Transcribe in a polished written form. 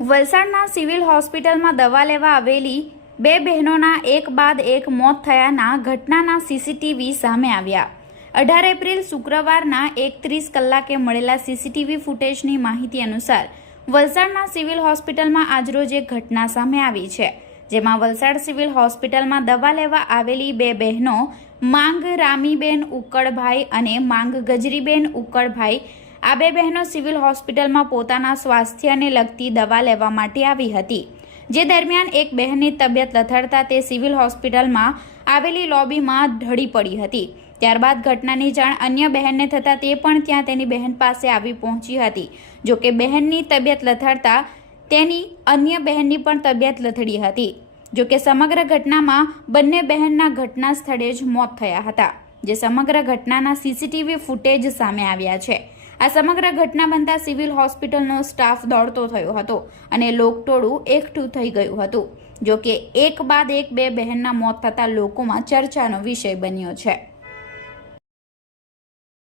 વલસાડના સિવિલ હોસ્પિટલમાં દવા લેવા આવેલી બે બહેનોના એક બાદ એક મોત થયાના ઘટનાના સીસીટીવી સામે આવ્યા। 18 એપ્રિલ શુક્રવારના 1:30 કલાકે મળેલા સીસીટીવી ફૂટેજની માહિતી અનુસાર વલસાડના સિવિલ હોસ્પિટલમાં આજરોજ એક ઘટના સામે આવી છે, જેમાં વલસાડ સિવિલ હોસ્પિટલમાં દવા લેવા આવેલી બે બહેનો માંગ રામીબેન ઉકળભાઈ અને માંગ ગજરીબેન ઉકળભાઈ આ બે બહેનો સિવિલ હોસ્પિટલમાં પોતાના સ્વાસ્થ્યને લગતી દવા લેવા માટે આવી હતી, જે દરમિયાન એક બહેનની તબિયત લથડતા તે સિવિલ હોસ્પિટલમાં આવેલી લોબીમાં ઢળી પડી હતી। ત્યારબાદ ઘટનાની જાણ અન્ય બહેનને થતાં તે પણ ત્યાં તેની બહેન પાસે આવી પહોંચી હતી। જો કે બહેનની તબિયત લથડતા તેની અન્ય બહેનની પણ તબિયત લથડી હતી। જો કે સમગ્ર ઘટનામાં બંને બહેનના ઘટના સ્થળે જ મોત થયા હતા, જે સમગ્ર ઘટનાના સીસીટીવી ફૂટેજ સામે આવ્યા છે। આ સમગ્ર ઘટના બનતા સિવિલ હોસ્પિટલનો સ્ટાફ દોડતો થયો હતો અને લોકટોળું એકઠું થઈ ગયું હતું। જો કે એક બાદ એક બે બહેનના મોત થતા લોકોમાં ચર્ચાનો વિષય બન્યો છે।